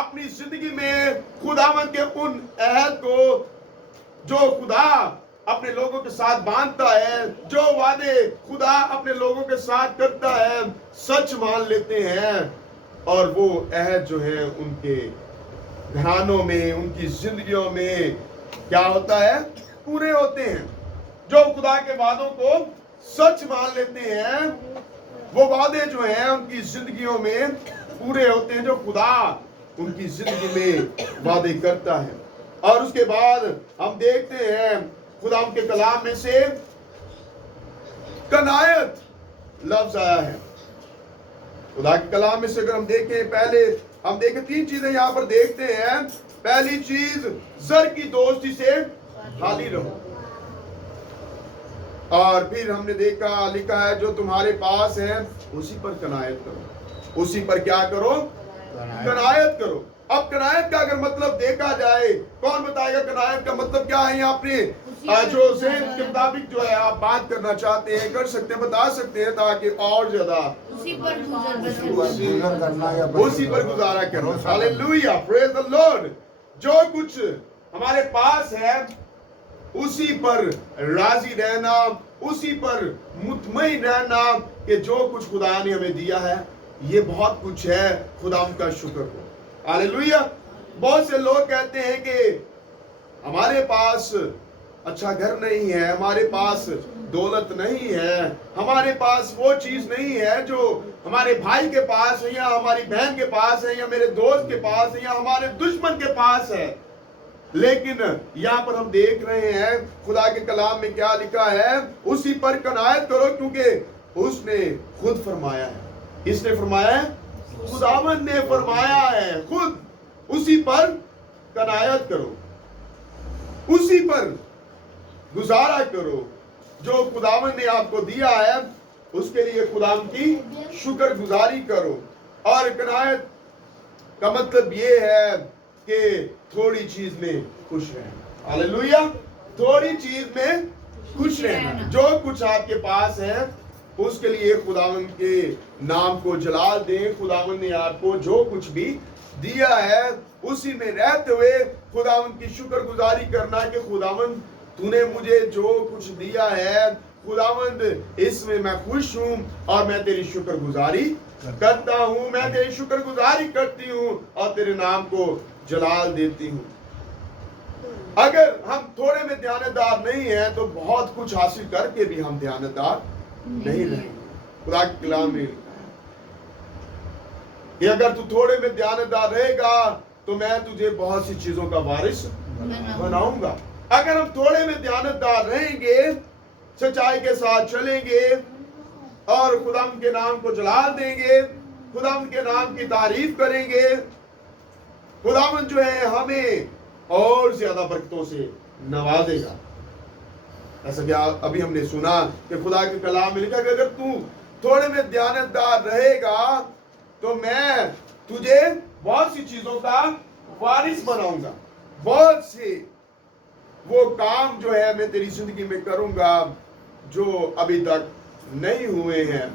اپنی زندگی میں خداوند کے ان عہد کو جو خدا اپنے لوگوں کے ساتھ باندھتا ہے، جو وعدے خدا اپنے لوگوں کے ساتھ کرتا ہے، سچ مان لیتے ہیں، اور وہ عہد جو ہے ان کے گھرانوں میں، ان کی زندگیوں میں کیا ہوتا ہے؟ پورے ہوتے ہیں۔ جو خدا کے وعدوں کو سچ مان لیتے ہیں، وہ وعدے جو ہیں ان کی زندگیوں میں پورے ہوتے ہیں، جو خدا ان کی زندگی میں وعدے کرتا ہے۔ اور اس کے بعد ہم دیکھتے ہیں خدا ان کے کلام میں سے کنایت لفظ آیا ہے۔ خدا کے کلام میں سے اگر ہم دیکھیں، پہلے ہم دیکھیں 3 چیزیں یہاں پر دیکھتے ہیں۔ پہلی چیز، زر کی دوستی سے خالی رہو۔ اور پھر ہم نے دیکھا، لکھا ہے جو تمہارے پاس ہے اسی پر کنایت کرو۔ اسی پر کیا کرو؟ کنایت کرو۔ اب کنایت کا اگر مطلب دیکھا جائے، کون بتائے گا کنایت کا مطلب کیا ہے؟ یہاں اپنے جو ذہن کے مطابق جو ہے آپ بات کرنا چاہتے ہیں، کر سکتے ہیں، بتا سکتے ہیں، تاکہ اور زیادہ اسی پر گزارا کرو۔ ہاللیلویہ، پریز دی لارڈ۔ جو کچھ ہمارے پاس ہے اسی پر راضی رہنا، اسی پر مطمئن رہنا کہ جو کچھ خدا نے ہمیں دیا ہے یہ بہت کچھ ہے، خدا ان کا شکر ہو۔ ہاللیلویہ۔ بہت سے لوگ کہتے ہیں کہ ہمارے پاس اچھا گھر نہیں ہے، ہمارے پاس دولت نہیں ہے، ہمارے پاس وہ چیز نہیں ہے جو ہمارے بھائی کے پاس ہے، یا ہماری بہن کے پاس ہے، یا میرے دوست کے پاس ہے، یا ہمارے دشمن کے پاس ہے۔ لیکن یہاں پر ہم دیکھ رہے ہیں خدا کے کلام میں کیا لکھا ہے؟ اسی پر کنایت کرو، کیونکہ اس نے خود فرمایا ہے۔ اس نے فرمایا ہے، خداوند نے فرمایا ہے، خود اسی پر کنایت کرو، اسی پر گزارا کرو۔ جو خداوند نے آپ کو دیا ہے اس کے لیے خداوند کی شکر گزاری کرو۔ اور کنایت کا مطلب یہ ہے کہ تھوڑی چیز میں خوش رہنا۔ ہاللیلویہ، تھوڑی چیز میں خوش رہنا۔ جو کچھ آپ کے پاس ہے اس کے لیے خداوند کے نام کو جلال دیں۔ خداوند نے آپ کو جو کچھ بھی دیا ہے اسی میں رہتے ہوئے خداوند کی شکر گزاری کرنا کہ خداوند تو نے مجھے جو کچھ دیا ہے، خداوند اس میں میں خوش ہوں اور میں تیری شکر گزاری کرتا ہوں، میں تیری شکر گزاری کرتی ہوں اور تیرے نام کو جلال دیتی ہوں۔ اگر ہم تھوڑے میں دیانتدار نہیں ہیں تو بہت کچھ حاصل کر کے بھی ہم دیانتدار نہیں رہیں گے۔ خدا کے کلام میں کہ اگر تو تھوڑے میں دیانتدار رہے گا تو میں تجھے بہت سی چیزوں کا وارث بناؤں گا۔ اگر ہم تھوڑے میں دیانتدار رہیں گے، سچائی کے ساتھ چلیں گے اور خدا کے نام کو جلال دیں گے، خدا کے نام کی تعریف کریں گے، خداوند جو ہے ہمیں اور زیادہ برکتوں سے نوازے گا۔ ایسا کہ ابھی ہم نے سنا کہ خدا کے کلام میں لکھا کہ اگر تو تھوڑے میں دیانتدار رہے گا تو میں تجھے بہت سی چیزوں کا وارث بناؤں گا۔ بہت سے وہ کام جو ہے میں تیری زندگی میں کروں گا جو ابھی تک نہیں ہوئے ہیں،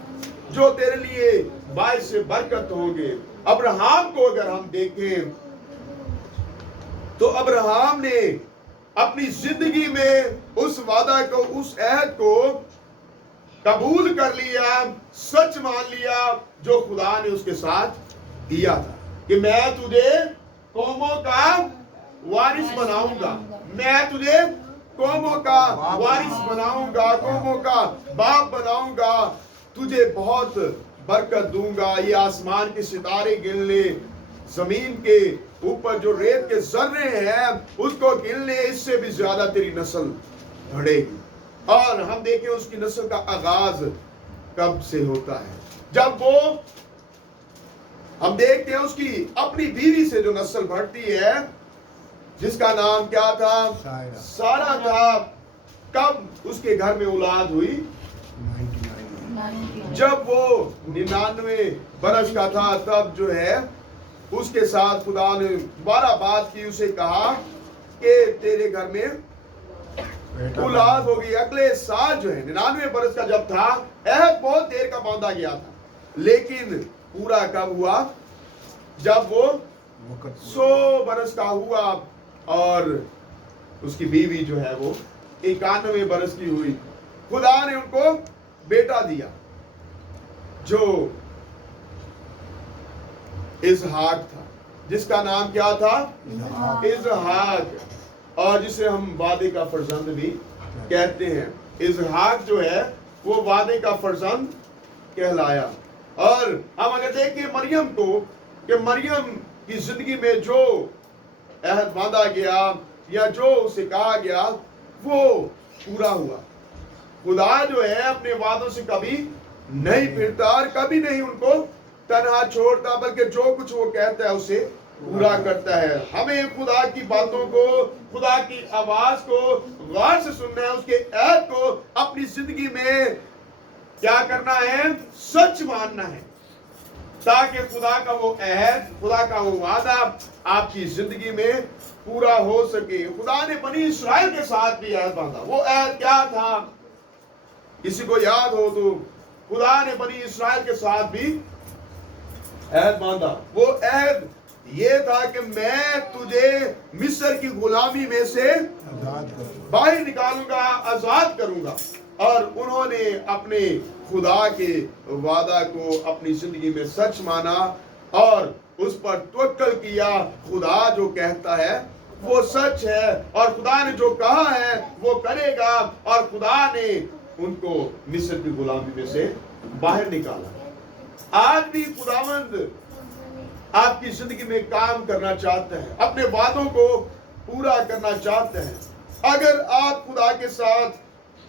جو تیرے لیے باعث برکت ہوں گے۔ ابراہیم کو اگر ہم دیکھیں تو ابراہیم نے اپنی زندگی میں اس وعدہ کو، اس عہد کو قبول کر لیا، سچ مان لیا جو خدا نے اس کے ساتھ کیا تھا کہ میں تجھے قوموں کا وارث بناؤں گا، میں تجھے قوموں کا وارث بناؤں گا، قوموں کا باپ بناؤں گا، تجھے بہت برکت دوں گا۔ یہ آسمان کے ستارے گن لے، زمین کے اوپر جو ریت کے ذرے ہیں اس کو گن لے، اس سے بھی زیادہ تیری نسل بڑھے گی۔ اور ہم دیکھیں اس کی نسل کا آغاز کب سے ہوتا ہے؟ جب وہ، ہم دیکھتے ہیں اس کی اپنی بیوی سے جو نسل بڑھتی ہے جس کا نام کیا تھا؟ سارا تھا۔ کب اس کے گھر میں اولاد ہوئی؟ جب وہ 99 برس کا تھا، تب جو ہے اس کے ساتھ خدا نے دوبارہ بات کی، اسے کہا کہ تیرے گھر میں اولاد ہوگی۔ اگلے سال جو ہے 99 برس کا جب تھا، عہد بہت دیر کا باندھا گیا تھا، لیکن پورا کب ہوا؟ جب وہ 100 बरस का हुआ और उसकी बीवी जो है वो 91 बरस की हुई। खुदा ने उनको बेटा दिया जो इसहाक था, जिसका नाम क्या था? इसहाक, और जिसे हम वादे का फर्जंद भी कहते हैं। इसहाक जो है वो वादे का फर्जंद कहलाया। और हम अगर देखें मरियम को, कि मरियम की जिंदगी में जो अहद बांधा गया या जो उसे कहा गया वो पूरा हुआ। खुदा जो है अपने वादों से कभी नहीं फिरता और कभी नहीं उनको तन्हा छोड़ता, बल्कि जो कुछ वो कहता है उसे पूरा करता है। हमें खुदा की बातों को, खुदा की आवाज को गौर से सुनना है, उसके अहद को अपनी जिंदगी में क्या करना है? सच मानना है, ताकि खुदा का वो अहद, खुदा का वो वादा आपकी जिंदगी में पूरा हो सके। खुदा ने बनी इस्राएल के साथ भी अहद बांधा। वो अहद क्या था? किसी को याद हो तो खुदा ने बनी इस्राएल के साथ भी अहद बांधा। वो अहद ये था कि मैं तुझे मिस्र की गुलामी में से बाहर निकालूंगा, आजाद करूंगा। और उन्होंने अपने खुदा के वादा को अपनी जिंदगी में सच माना और उस पर तवक्कल किया। खुदा जो कहता है वो सच है और खुदा ने जो कहा है वो करेगा। और खुदा ने उनको मिस्र की गुलामी में से बाहर निकाला। आज भी खुदावंद आपकी जिंदगी में काम करना चाहते हैं, अपने वादों को पूरा करना चाहते हैं। अगर आप खुदा के साथ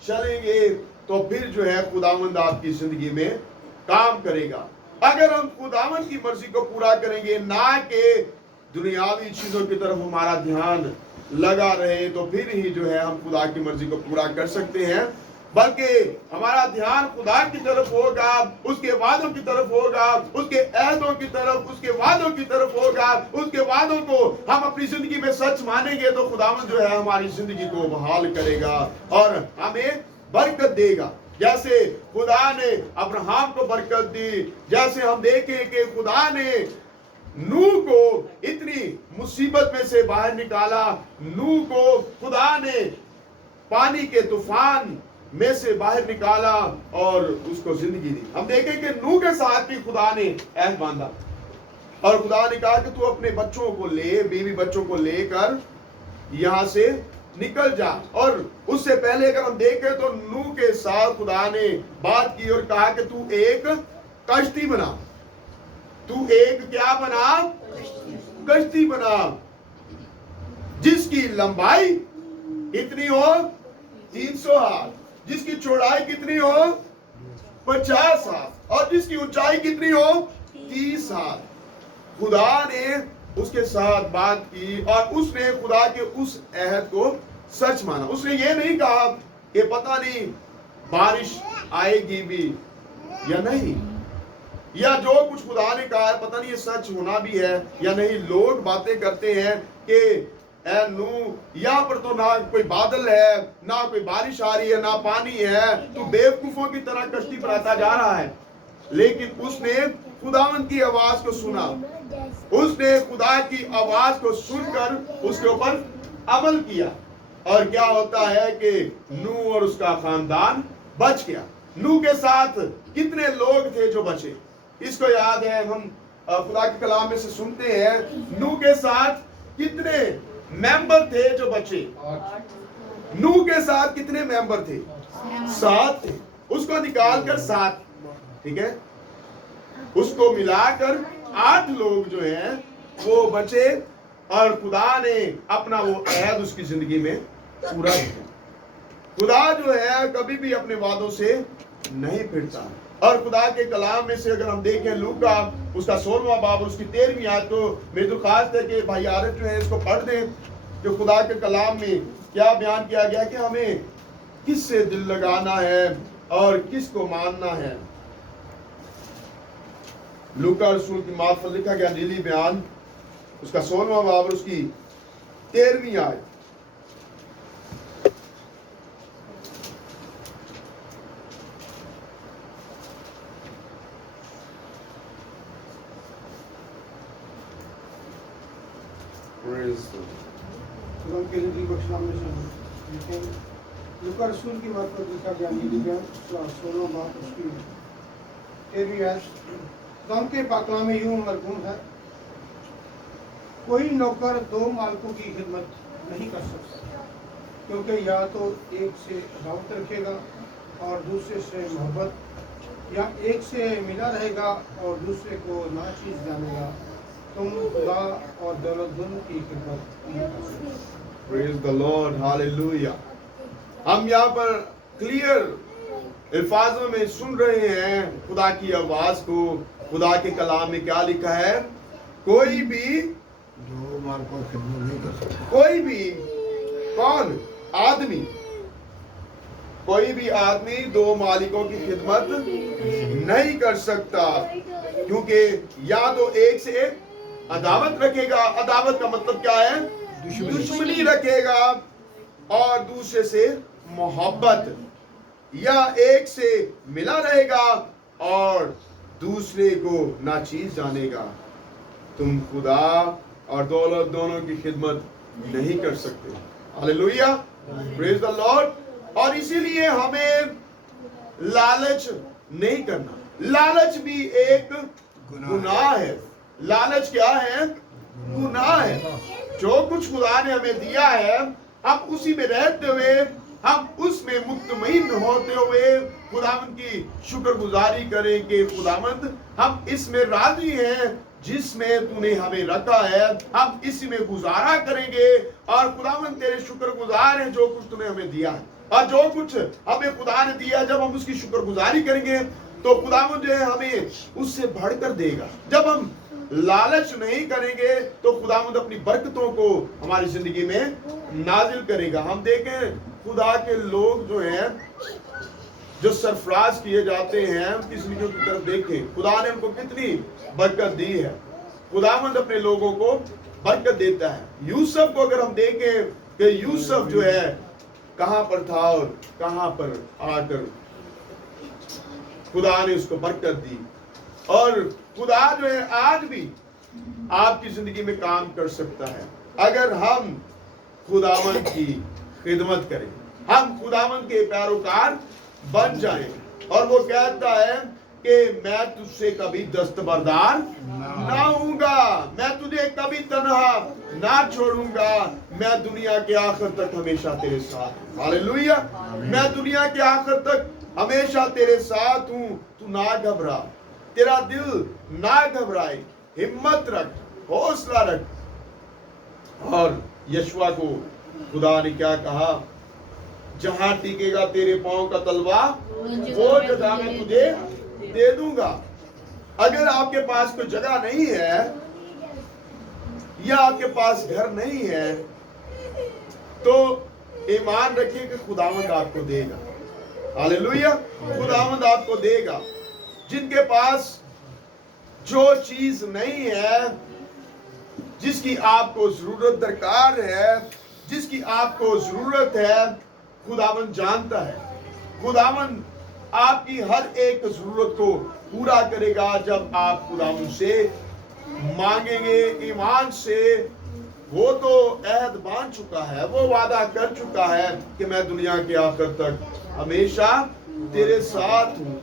चलेंगे तो फिर जो है खुदावंद आपकी जिंदगी में काम करेगा। अगर हम खुदावंद की मर्जी को पूरा करेंगे, ना कि दुनियावी चीजों की तरफ हमारा ध्यान लगा रहे, तो फिर ही जो है हम खुदा की मर्जी को पूरा कर सकते हैं। बल्कि हमारा ध्यान खुदा की तरफ होगा, उसके वादों की तरफ होगा, उसके अहदों की तरफ, उसके वादों की तरफ होगा। उसके वादों को हम अपनी जिंदगी में सच मानेंगे तो खुदावंद जो है हमारी जिंदगी को बहाल करेगा और हमें बरकत देगा। जैसे खुदा ने अब्राहम को बरकत दी, जैसे हम देखें कि खुदा ने नूह को इतनी मुसीबत में से बाहर निकाला, नूह को खुदा ने पानी के तूफान में से बाहर निकाला और उसको जिंदगी दी। हम देखें कि नूह के साथ भी खुदा ने अहद बांधा और खुदा ने कहा कि तू अपने बच्चों को ले, बीवी बच्चों को लेकर यहां से निकल जा। और उससे पहले अगर हम देखें तो नूह के साथ खुदा ने बात की और कहा कि तू एक कश्ती बना, तू एक क्या बना? कश्ती बना, जिसकी लंबाई कितनी हो? 300 हाथ, जिसकी चौड़ाई कितनी हो? 50 हाथ, और जिसकी ऊंचाई कितनी हो? 30 हाथ। खुदा ने उसके साथ बात की और उसने खुदा के उस अहद को सच माना। उसने ये नहीं कहा कि पता नहीं बारिश आएगी भी या नहीं, या जो कुछ खुदा ने कहा है पता नहीं ये सच होना भी है या नहीं। लोग बातें करते हैं कि नूह यहाँ पर तो ना कोई बादल है, ना कोई बारिश आ रही है, ना पानी है, तो बेवकूफों की तरह कश्ती बनाता जा रहा है। लेकिन उसने खुदावंद की आवाज को सुना, उसने खुदा की आवाज को सुनकर उसके ऊपर अमल किया। और क्या होता है कि नूह और उसका खानदान बच गया। नूह के साथ कितने लोग थे जो बचे? इसको याद है, हम खुदा के कलाम में से सुनते हैं, नूह के साथ कितने मेंबर थे जो बचे? नूह के साथ कितने मेंबर थे? 7 थे। उसको निकालकर 7, ठीक है, उसको मिलाकर 8 लोग जो हैं वो बचे और खुदा ने अपना वो अहद उसकी जिंदगी में पूरा किया। खुदा जो है कभी भी अपने वादों से नहीं फिरता। और खुदा के कलाम में से अगर हम देखें लूका उसका 16वां बाब उसकी 13वीं आयत, तो मेरी दरख्वास्त है कि भाई आरिफ जो है इसको पढ़ दें कि खुदा के कलाम में क्या बयान किया गया कि हमें किससे दिल लगाना है और किसको मानना है। लूका रसूल की मार्फत लिखा गया नीली बयान उसका 16वां बाब उसकी 13वीं आयत। Praise the खुदा की जिंदगी बख्शना में से लेकिन लूका रसूल की बात पर लिखा गया नीति ज्ञान 16 बात उसकी 13वीं आयत खुदा के पाकलाम में यूं मरगूम है, कोई नौकर दो मालिकों की खिदमत नहीं कर सकता, क्योंकि या तो एक से अदावत रखेगा और दूसरे से मोहब्बत, या एक से मिला रहेगा और दूसरे को नाचीज जानेगा। तुम खुदा और दौलत दोनों की खिदमत नहीं कर सकते। Praise the Lord, hallelujah. हम यहाँ पर क्लियर अल्फाजों में सुन रहे हैं खुदा की आवाज को। खुदा के कलाम में क्या लिखा है? कोई भी दो मालिकों की खिदमत नहीं कर सकता। कोई भी कौन आदमी कोई भी आदमी दो मालिकों की खिदमत नहीं कर सकता, क्योंकि या तो एक से एक अदावत रखेगा, अदावत का मतलब क्या है? दुश्मनी रखेगा, और दूसरे से मोहब्बत, या एक से मिला रहेगा और दूसरे को नाचीज जानेगा। तुम खुदा और दौलत दोनों की खिदमत नहीं कर सकते। Hallelujah, praise the Lord. और इसीलिए हमें लालच नहीं करना। लालच भी एक गुनाह है। लालच क्या है? गुनाह है। जो कुछ खुदा ने हमें दिया है, हम उसी में रहते हुए, हम उसमें मुतमईन होते हुए खुदावंद की शुक्रगुजारी करें कि खुदावंद हम इसमें राजी हैं जिसमें तूने हमें रखा है, हम इसी में गुजारा करेंगे, और खुदावंद तेरे शुक्रगुजार हैं जो कुछ तूने हमें दिया है। और जो कुछ हमें खुदा ने दिया, जब हम उसकी शुक्रगुजारी करेंगे तो खुदावंद जो है हमें उससे बढ़कर देगा। जब हम लालच नहीं करेंगे तो खुदावंद अपनी बरकतों को हमारी जिंदगी में नाजिल करेगा। हम देखें खुदा के लोग जो हैं, जो सरफराज किए जाते हैं, उनकी जिंदगियों की तरफ देखें। खुदा ने उनको कितनी बरकत दी है। खुदावंद अपने लोगों को बरकत देता है। यूसुफ को अगर हम देखें कि यूसुफ जो है कहां पर था और कहां पर आकर खुदा ने उसको बरकत दी। और खुदा जो है आज भी आपकी जिंदगी में काम कर सकता है अगर हम खुदावंद की खिदमत करें, हम खुदावंद के पैरोकार बन जाएं। और वो कहता है कि मैं तुझसे कभी दस्तबरदार ना होऊंगा, मैं तुझे कभी तन्हा ना छोड़ूंगा, मैं दुनिया के आखिर तक हमेशा तेरे साथ। हालेलुया, मैं दुनिया के आखिर तक हमेशा तेरे साथ हूं। तू ना घबरा, तेरा दिल ना घबराए, हिम्मत रख, हौसला रख। और यशुआ को खुदा ने क्या कहा? जहां टिकेगा तेरे पांव का तलवा, वो जगह मैं तुझे दे दूंगा। अगर आपके पास कोई जगह नहीं है, या आपके पास घर नहीं है, तो ईमान रखिए कि खुदावंद आपको देगा। हालेलुया, खुदावंद आपको देगा। जिनके पास जो चीज नहीं है, जिसकी आपको जरूरत दरकार है, जिसकी आपको जरूरत है, खुदावंद जानता है। खुदावंद आपकी हर एक जरूरत को पूरा करेगा जब आप खुदावंद से मांगेंगे ईमान से। वो तो अहद बांध चुका है, वो वादा कर चुका है कि मैं दुनिया के आखिर तक हमेशा तेरे साथ हूं,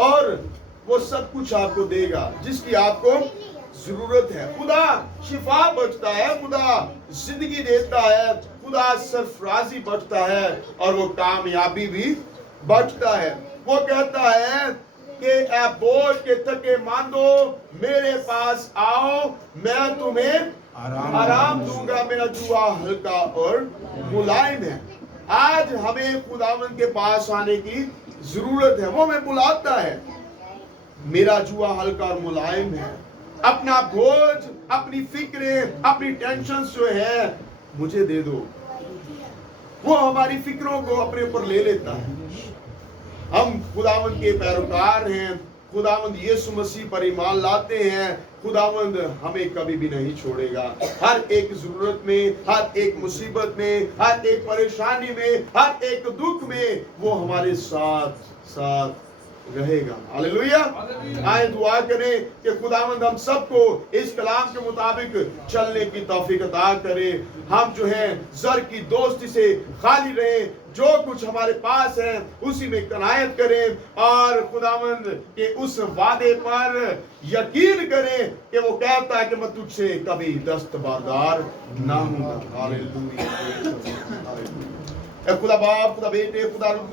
और वो सब कुछ आपको देगा जिसकी आपको जरूरत है। खुदा शिफा बख्शता है, खुदा जिंदगी देता है, खुदा सरफराजी बख्शता है, और वो कामयाबी भी बख्शता है। वो कहता है कि ऐ बोझ के थके मांदो मेरे पास आओ, मैं तुम्हें आराम दूंगा, मेरा जुआ हल्का और मुलायम है। आज हमें खुदावंद के पास आने की जरूरत है। वो हमें बुलाता है, मेरा जुआ हल्का और मुलायम है। अपना बोझ, अपनी फिक्रें, अपनी टेंशन जो है मुझे दे दो। वो हमारी फिक्रों को अपने ऊपर ले लेता है। हम खुदावंद के पैरोकार हैं, खुदावंद यीशु मसीह पर ईमान लाते हैं। खुदावंद हमें कभी भी नहीं छोड़ेगा। हर एक जरूरत में, हर एक मुसीबत में, हर एक परेशानी में, हर एक दुख में वो हमारे साथ साथ रहेगा। हालेलुया। आए दुआ करें कि खुदावंद हम सबको इस कलाम के मुताबिक चलने की तौफीक अता करे। हम जो है जर की दोस्ती से खाली रहें, जो कुछ हमारे पास है उसी में कनायत करें और खुदावंद के उस वादे पर यकीन करें कि वो कहता है कि मैं तुझसे कभी दस्तबरदार ना हूँ। हालेलुया। खुदा बाप, खुदा बेटे, खुदा रूह